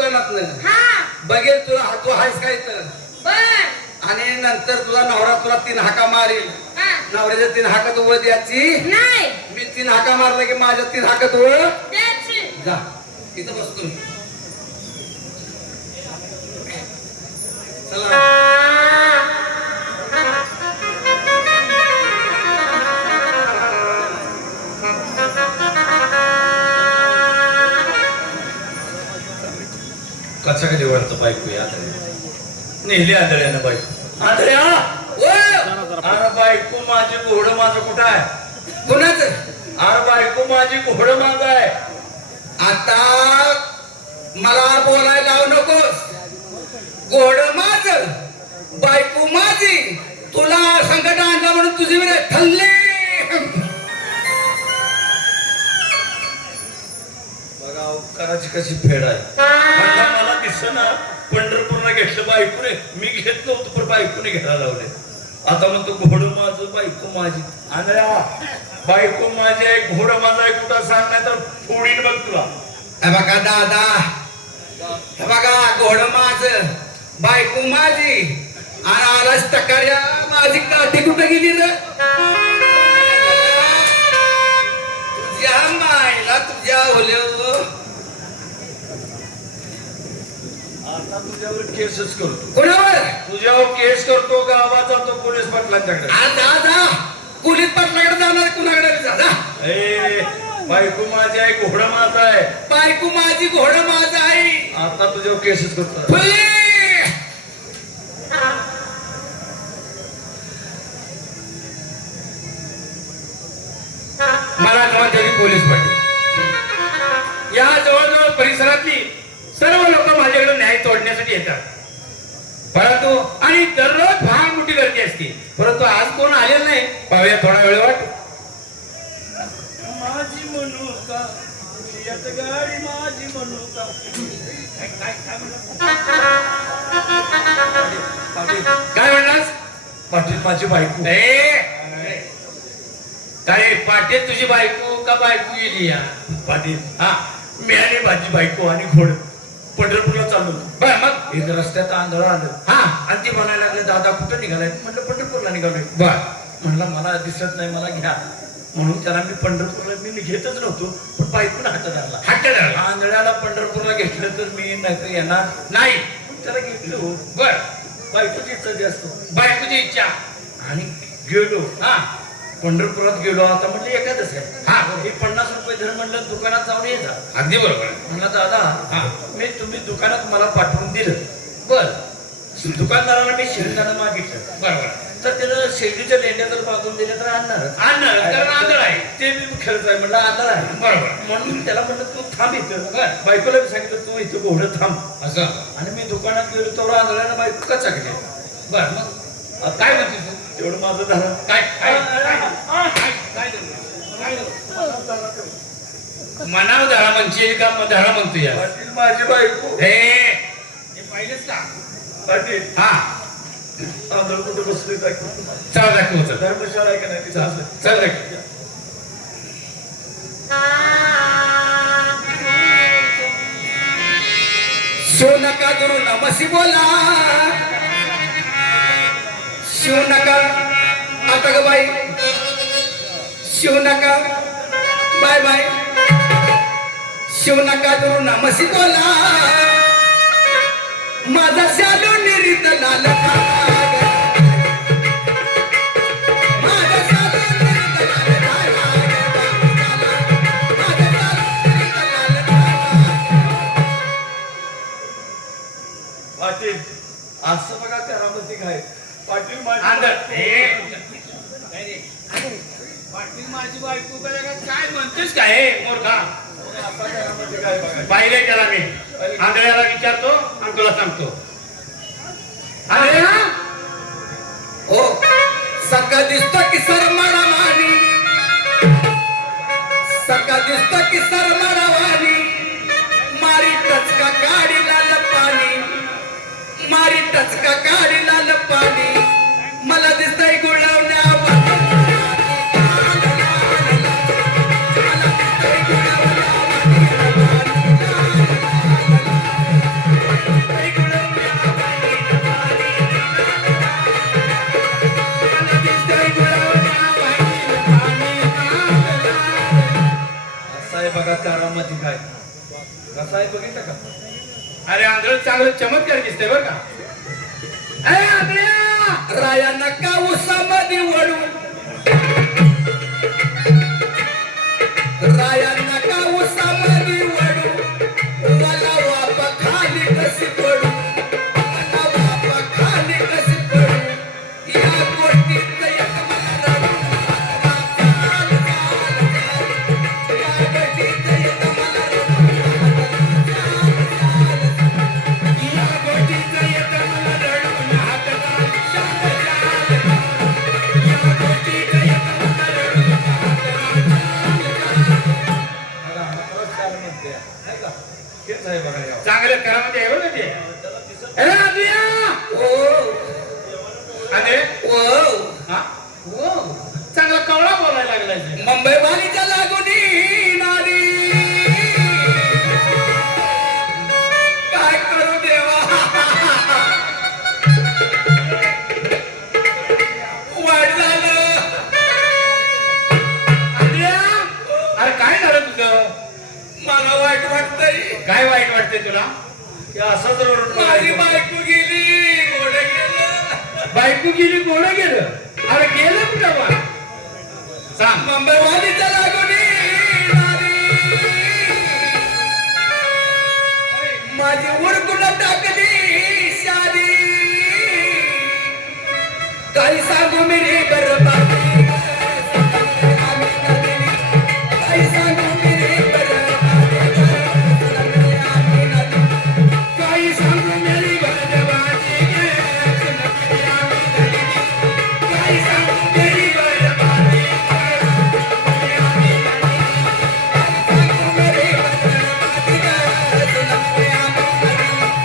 दुकानात हा बघेल तुला तू आहेस काय तर बर आणि नंतर तुझा नवरा तुला 3 हाका मारेल. हा नवऱ्याच्या 3 हाकात वर द्यायची. नाही मी 3 हाका मारला की माझ्या 3 हाकात वर द्यायची जा. इथं बसतो मी. चला कसा कधी वाटतं बायको या नेहली आंधळ्यानं बायको आंधळ्या अरे बायको माझी घोडं माझं कुठं आहे कोणाच अरे बायको माझी घोडं माझं आहे आता मला बोलायला लावू नकोस. घोड माझ बायको माझी तुला संकट आणला म्हणून तुझी वेळ ठल्ले. बघा उपकाराची कशी फेड आहे म्हणला मला दिसना पंढरपूरला घेतलं बायकोने मी घेत नव्हतो पण बायकोने घ्यायला लावले आता म्हणतो घोडं माझं बायको माझी आंधळ्या बायको माझी आहे घोडं माझं आहे कुठं सांग नाही तर फोडीन बघ तुला हे बघा दादा हे बघा घोड माझ बायको माझी आणि आलाच टकार्या माझी काठी कुठे गेली रे तुझ्या मायला तुझ्या ओल्या आता तुझ्यावर केसच करतो कोणावर तुझ्यावर केस करतो गावात जातो पोलीस पाटलांच्याकडे जा कुलीत पाटलाकडे जाणार कुणाकडे जा. ए बायको माझी आहे घोडं माझं आहे बायको माझी घोड माझ आहे. आता तुझ्यावर केसच करतो फुले! मला जबाबदारी पोलीस पाटील या जवळजवळ परिसरातली सर्व लोक माझ्याकडे न्याय तोडण्यासाठी येतात परंतु आणि दररोज फार मोठी गर्दी असते परंतु आज कोण आलेलं नाही पाहूया थोडा वेळ वाट माझी म्हणू का यात गाडी माझी म्हणू का काय म्हणलास पाटील माझी बायको काय पाटील तुझी बायको का बायको गेली या पाटील हा मी आणि माझी बायको आणि घोड पंढरपूरला चाललो बर मग एक रस्त्यात आंधळा आलं हा आणि ते म्हणायला लागले दादा कुठं निघालाय म्हटलं पंढरपूरला निघालोय बर म्हणला मला दिसत नाही मला घ्या म्हणून त्याला मी पंढरपूरला मी घेतच नव्हतो पण बायकोनं हातात आणला हट्ट धरला आंधळ्याला पंढरपूरला घेतलं तर मी नाहीतर येणार नाही पण त्याला घेतलं हो बर बायकोची इच्छा जास्त बायकोची इच्छा आणि गेलो हा पंढरपुरात गेलो आता म्हणलं एखादच आहे हा. हे 50 रुपये धर म्हणलं दुकानात जाऊन ये जा अगदी बरोबर आहे. म्हणला दादा हा. मी तुम्ही दुकानात मला पाठवून दिलं बर दुकानदाराला मी शेंगदाणा मागितलं बरोबर तर त्यानं शेगडीच्या लेंड्या जर बांधून दिल्या तर आणणार आणणार कारण आंधळ आहे ते मी खेळत आहे म्हणलं आंधळ आहे बरोबर म्हणून त्याला म्हणलं तू थांब इथं बायकोला मी सांगितलं तू इथं घोडं थांब असं आणि मी दुकानात गेलो तेवढं आंधळ्यानं बायको का चाकली बर मग काय म्हणते तू तेवढं माझं झालं काय काय मनाव धडा म्हणशील का धडा म्हणतो या पाटील माझी बायको हे पाहिलेच का पाटील हा आंधळ कुठं बसले चला दाखव चल धर्मशाळा आहे का नाही तिथं असं चल दाखव शिव नका गुरु नमसी बोला शिव नका आता ग बाई शिव नका बाय बाय शिव नका गुरु नमसी बोला माझा शालू निरीत लाल पाटील असं बघा करामती काय पाटील माझी आंधळ पाटील माझी बायको काय म्हणतेस काय हे मूर्खा आता करामती काय बघा पाहिले त्याला मी आंधळ्याला विचारतो आणि तुला सांगतो आंधळ्या हो सका दिसतो की सर मारावानी सका दिसतो की सर मारावानी मारी टचका काढी लाल पाणी मारी टचका काढी लाल पाणी मला दिसतंय गुळवण्या काय कसा आहे बघितलं का? अरे आंधळ चांगलं चमत्कार दिसतंय बरं का. अरे आंधळ्या! राया नका उसामध्ये वळू, राया नका उसामध्ये वळू, मला वाप खाली कशी पडू, मला वाप खाली कशी पडू, या गोष्टीचं एक मला रडू. चाल, चाल, चाल, या गोष्टीचं एक मला रडू. या गोष्टीचं येतं मला रडून हात लाल, शांत चाल. या गोष्टीचं येतं मला रडून हात लाल, बघा, मात्रच चाल म्हणते. आहे का? हेच आहे बघा यावं. चांगल्या करामध्ये आहे बरं का ते. अरे आंधळ्या! ओ, आंधळे? ओ, हा? चांगला कवळा बोलायला लागलाय ते. मुंबई वालीच्या लागुनी नारी, काय करू देवा, वाईट झालं. आंधळ्या! अरे काय झालं तुझं? मला वाईट वाटतंय. काय वाईट वाटतंय तुला? हे असंच रडून माझी बघायचं. बायको गेली, घोडं गेलं. बायको गेली गोडं गेलं. अरे गेलं कुठं बा? सांग. मुंबई वालीच्या लागुनी नारी, माझी उरकून टाकली शादी, काही सांगू मी रे बरबादी, काही सांगू मी रे बरबादी, काही सांगू मेरी बरबादी गे, सुनते आम्ही नदी. काही सांगू मेरी बरबादी गे, सुनते आम्ही नदी. काही सांगू मेरी बरबादी गे, सुनते आम्ही नदी.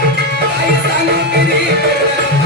काही सांगू मेरी बरबादी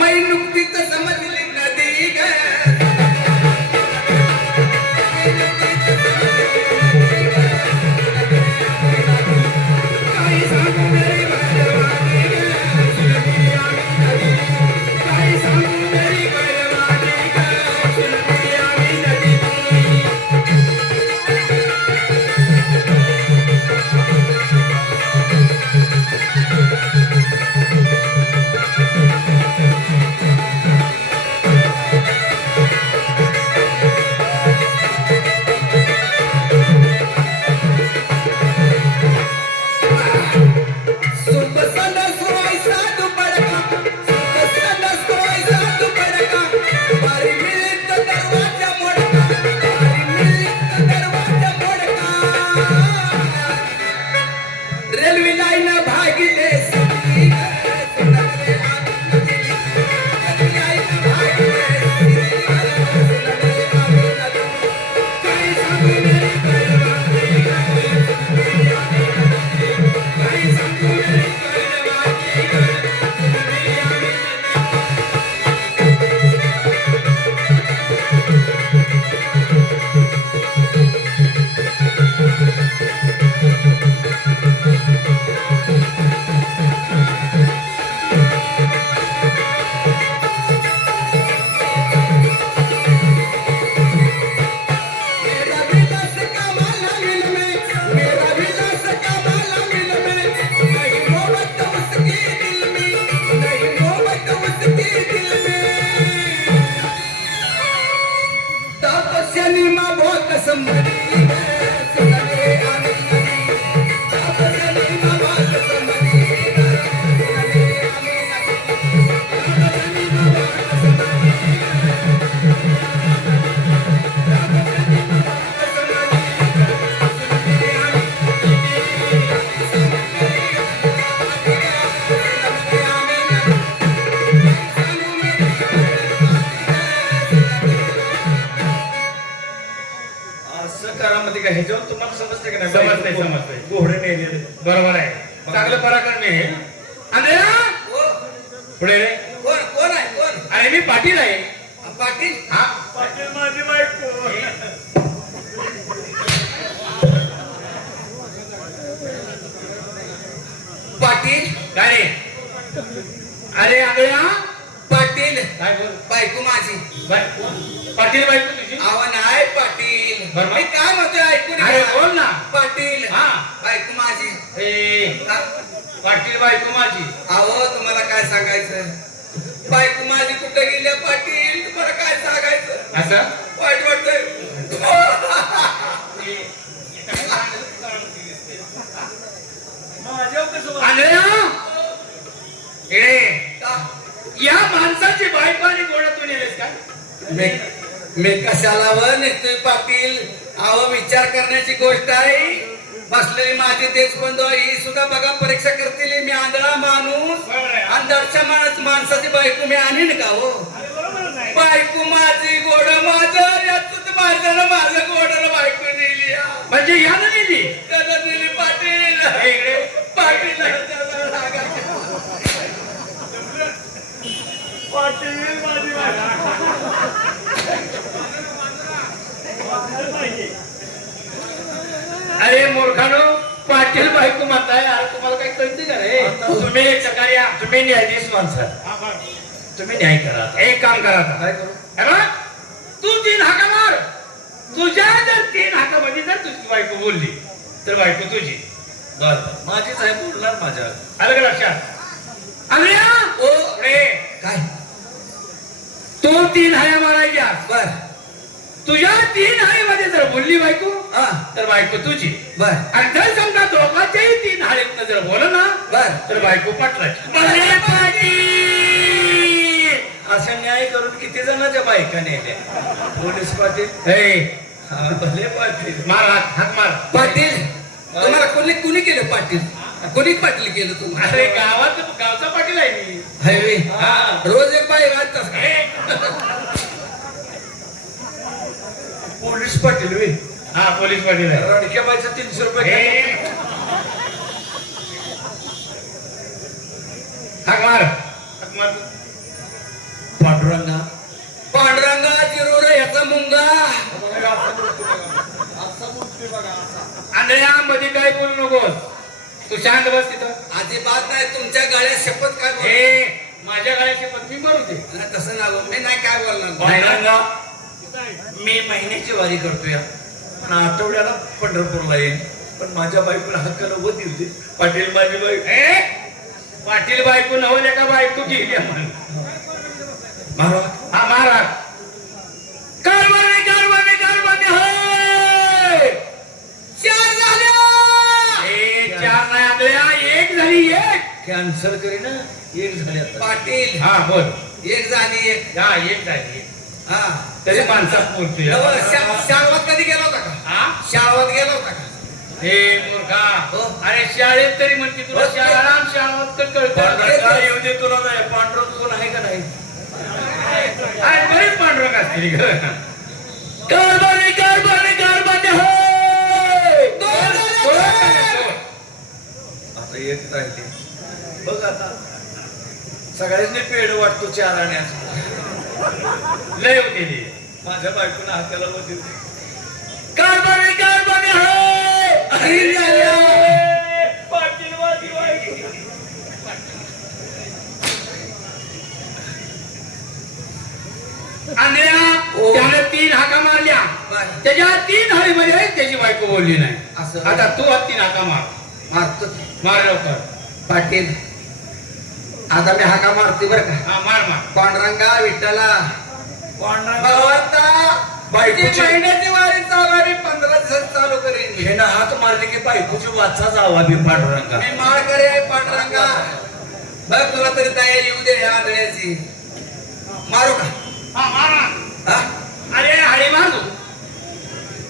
मै नुकतीच समजली नदी ग, काही सांगू मेरी बरबादी गे, सुनते आम्ही नदी. काही सांगू मेरी बरबादी गे, सुनते आम्ही नदी. सुख संडस व्हायचा तू बडका, सुख संडस व्हायचा तू बडका, बारी मिली तर दरवाजा मोडका, बारी मिली तर दरवाजा मोडका, रेल्वे लाईन भागिले सिटी ग, सुनले आम्ही नदी. रेल्वे लाईन भागिले सिटी ग, सुनले आम्ही नदी. काही सांगू मेरी बरबादी गे, सुनते आम्ही नदी. काही सांगू मेरी बरबादी गे, सुनते आम्ही नदी. मेरा विलास कमाला मिल में, मेरा विलास कमाला मिल में, नहीं मोहब्बत उसके दिल में, नहीं मोहब्बत उसके दिल में, तपस्यानी माँ बहुत संभली है, सुनले आम्ही नदी. तपस्यानी माँ बहुत संभली है, सुनले आम्ही नदी. तपस्यानी माँ बहुत संभली है, तपस्यानी माँ बहुत संभली है. समजते का समजतंय, नाही समजतंय. घोडे नेलेले बरोबर आहे चांगलं पराक्रमी आहे अंधळ्या हो, पुढे रे कोण कोण आहे कोण अरे मी पाटील आहे पाटील हा पाटील माझी बायको पाटील काय रे अरे अंधळ्या पाटील काय बोल बायको माझी पाटील बायको तुझी आवा नाही पाटील बरं. मी काय म्हणतोय ऐकून अरे घ्या. बोल ना पाटील हा. बायको माझी ए पाटील बायको माझी अहो तुम्हाला काय सांगायचं बायको माझी कुठे गेल्या पाटील तुम्हाला काय सांगायचं असं वाईट वाटतंय माझ्या कसं अंधळ्या इकडे का? या माणसाची बायको आणि गोडा तू नेलेस का मी कशाला व नेतोय पाटील अहो विचार करण्याची गोष्ट आहे बसलेली माझी देशबंधू ही सुद्धा बघा परीक्षा करतील मी आंधळा माणूस बरोबर आहे. आंधळच्या माणसाची बायको मी आणीन का हो बायको माझी गोड माझं याच माझ्यानं माझं गोडर बायको नेली म्हणजे यानं नेली त्याला नेली पाटील हे इकडे पाटील त्याला रागात. पाटील माझी अरे मूर्खानो पाटील बायको म्हणताय अरे तुम्हाला काही कळते का रे तुम्ही एक चकार्या तुम्ही न्यायाधीश माणसा तुम्ही न्याय करा आता. एक काम करा आता काय करू हे बघ, तू 3 हाका मार तुझ्या जर 3 हाकामध्ये जर तुझी बायको बोलली तर बायको तुझी बरं. माझी साहेब बोलणार माझ्या आलं का लक्षात अंगड्या ओ रे काय तू 3 हाया मारायच्या बर तुझ्या 3 हायमध्ये जर बोलली बायको हा तर बायको तुझी बर आणि जर समजा दोघांच्याही 3 हाळीतनं जर बोल ना बर तर बायको पाटलाची भले पाटील अशा न्याय करून किती जणांच्या बायका नेल्या पोलीस पाटील हे हा, भले पाटील मार हाक मार पाटील तुम्हाला कुणी केलं पाटील कोणी पाटील केलं तुम्हाला अरे गावचा पाटील आहे मी हायवे हा. रोज एक बाई वाटतात हे, पोलीस पाटील वे हा पोलीस पाटील आहे रडक्या बाईचा 300 रुपये हे. हाक मार हाक मार पांडुरंगा पांडुरंगा जिरोर याचा मुंगा आंधळ्या मध्ये काय बोलू नकोस तू शांत बस तिथं अजिबात नाही तुमच्या गळ्यात शपथ काय बोल हे माझ्या गाड्याचे पण मी मरू दे नाही, तसं ना मी नाही काय बोलणार पांडुरंगा मी महिन्याची वारी करतोय पण आठवड्याला पंढरपूरला येईल पण माझ्या बायकोला हक्काला व दिली पाटील माझी बायको हे पाटील बायको नवल्या का बायको गेली म्हण महाराज हा महाराज कारवाने कारवाने कारवाने होय चार झाल्या हे 4 नाही आंधळ्या 1 झाली 1 कॅन्सल करीन एक झाले आता पाटील हा बोल एक झाली एक हा 1 झाली हा तरी माणसात बोलतोय नवं, शाळवात कधी गेला होता का हा शाळवात गेला होता का हे मूर्खा हो. अरे शाळेत तरी म्हणते तुला हो, शाळा शाळात कळतं पांढरा येऊ दे तुला नाही पांढरं कोण आहे का नाही अरे बरेच पांढरंग असतील कारभारी कारभारी कारभारी होय आता एक राहिले बघ आता सगळ्यांनी पेड वाटतो 4 आण्याचा लय होते ते माझ्या बायकोला हाताला व दिली कारभारी कारभारी होय अरे झाल्या. पाटील माझी बायको आंधळ्या हो. त्याने 3 हाका मारल्या बरं. त्याच्या 3 हाळीमध्ये त्याची बायको बोलली नाही असं. आता तू 3 हाका मार मारतो मार लवकर पाटील आता मी हाका मारते बर का हा मार मार पांडुरंगा विठ्ठला पांढरा भगवंता बायकोची- महिन्याची वारी चालू 15 दिवस चालू करेन हे ना हात मारले की बायकोची वाचा जावा बी पांडुरंगा मी माळ करे पांडुरंगा बघ तुला तरी दया येऊ दे ह्या आंधळ्याची मारू का हा मार हा? अरे हाळी मार तू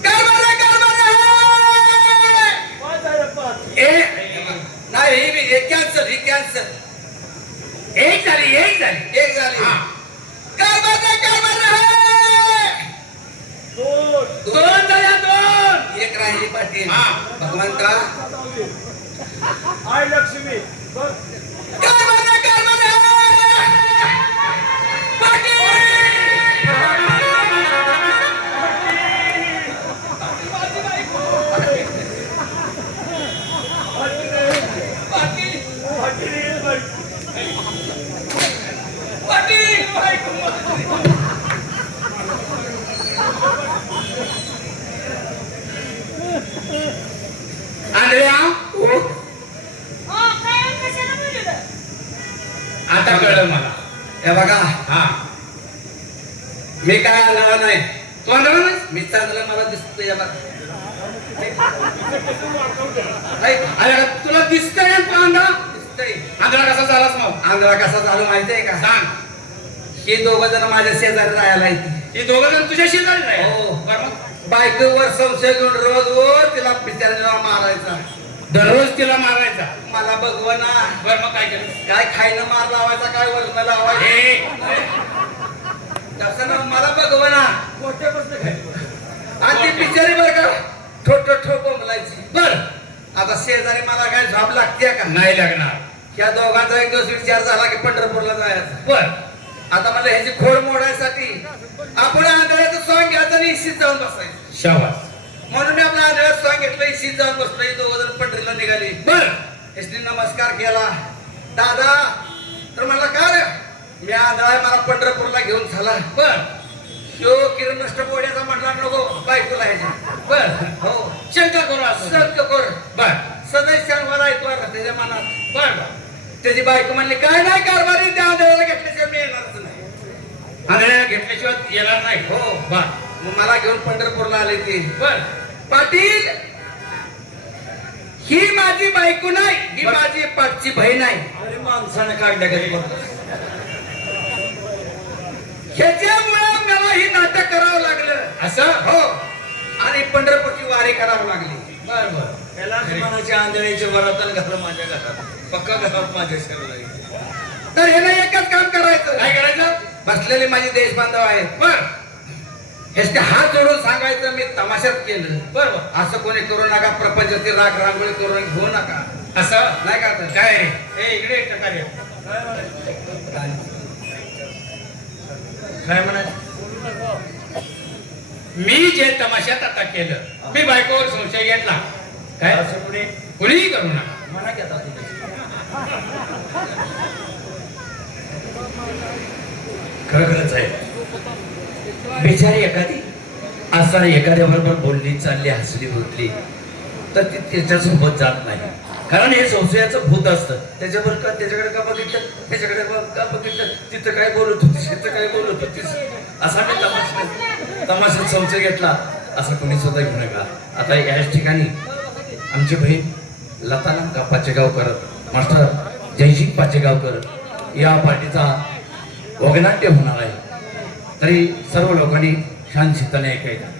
कारभार, कारभार, हे! ए नाही ही कॅन्सल ही कॅन्सल 1 झाली 1 झाली एक झाली हा. कारभार, कारभार, हे! 2 झाल्या 2 एक राहिली राहिली पाटील हा. भगवंता आय लक्ष्मी काय म्हणा, काय म्हणा? आंधळ्या हो काय कशाला बोललं आता कळलं मला. हे बघा हा मी काय आला नाही, तू आंधळा नाही? मी चांगलं मला दिसतोय या बघा. अरे तुला दिसतंय तू आंधळा? दिसतंय. आंधळा कसा झालास मग? आंधळा कसा झालो माहितीये का? सांग. हे दोघ जण माझ्या शेजारी राहायला येते. ही दोघं जण तुझ्या शेजारी नाही? हो. बरं मग बायकोवर संशय घेऊन रोज तिला बिचारीला मारायचा, दररोज तिला मारायचा. मला बघवना. बरं मग काय केलं? काय खायनं मार लावायचा, काय वर्ण लावायचं हे तसं ना, मला बघवना. आणि ती बिचारी बर का ठो बोंबलायची. बर आता शेजारी मला काय झोप लागते का? नाही लागणार. या दोघांचा एक दिवस विचार झाला की पंढरपूरला जायचं. बर आता मला ह्याची खोड मोडायसाठी आपण आंधळ्याचं सॉंग घ्यायचं आणि इशीत जाऊन बसायचं. शाबास. म्हणून मी आपल्या आंधळ्यात सॉंग घेतलं, इशीत जाऊन बसलो. ही दोघं जण पंढरीला निघाली. बर ह्याने नमस्कार केला. दादा तर मला काय रे, मी आंधळा आहे, मला पंढरपूरला घेऊन झाला. बर तो किरण नष्टपोड्याचा म्हटला नको बायकोला ह्याच्या. बर हो शंका करू असं. सत्य कर बर सदैव शनिवार ऐकतो त्याच्या मनात. बर बर त्याची बायको म्हणली काय नाही कारभारी, त्या आंधळ्याला घेतल्याशिवाय मी येणारच नाही. आंधळ्या घेतल्याशिवाय येणार नाही. हो. बर मग मला घेऊन पंढरपूरला आले ते. बर पाटील ही माझी बायको नाही, ही बर. माझी पाठची बहीण आहे. अरे माणसानं काढल्या घरी ह्याच्यामुळे मला ही नाटक करावं लागलं. असं. हो. आणि पंढरपूरची वारी करावं लागली. बर बर त्याला मनाच्या आंधळीच्या वरातन घातलं माझ्या घरात, पक्का घरात माझ्या शरीराला. तर हे नाही एकच काम करायचं. काय करायचं? बसलेले माझे देश बांधव आहेत. बर ह्याचे हात जोडून सांगायचं मी तमाशात केलं. बर बर असं कोणी करू नका, प्रपंचाची राग रांगोळी करून घेऊ नका. असं नाही का तर? काय रे? ए इकडे एक कार्य. काय म्हणायचं? मी जे तमाशात आता केलं, मी बायकोवर संशय घेतला. काय असं कुणी कुणीही करू नका. म्हणा की आता तुम्ही. खरंच आहे. बिचारी एखादी असताना एखाद्या बरोबर बोलली चालली, हसली बोलली तर ती त्याच्यासोबत जात नाही. कारण हे संशयाचं भूत असतं. त्याच्याबरोबर का त्याच्याकडे का बघितलं, त्याच्याकडे का बघितलं, तिथं काय बोलत होतीस, तिथं काय बोलत होतीस, असा मी तमाशात संशय घेतला. असं कोणी सुद्धा घेऊ नका. आता याच ठिकाणी आमची बहीण लतानांका पाचेगावकर, मास्टर जयसिंग पाचेगावकर या पार्टीचा वगनाट्य होणार आहे. तरी सर्व लोकांनी शांत चित्ताने ऐकायचं.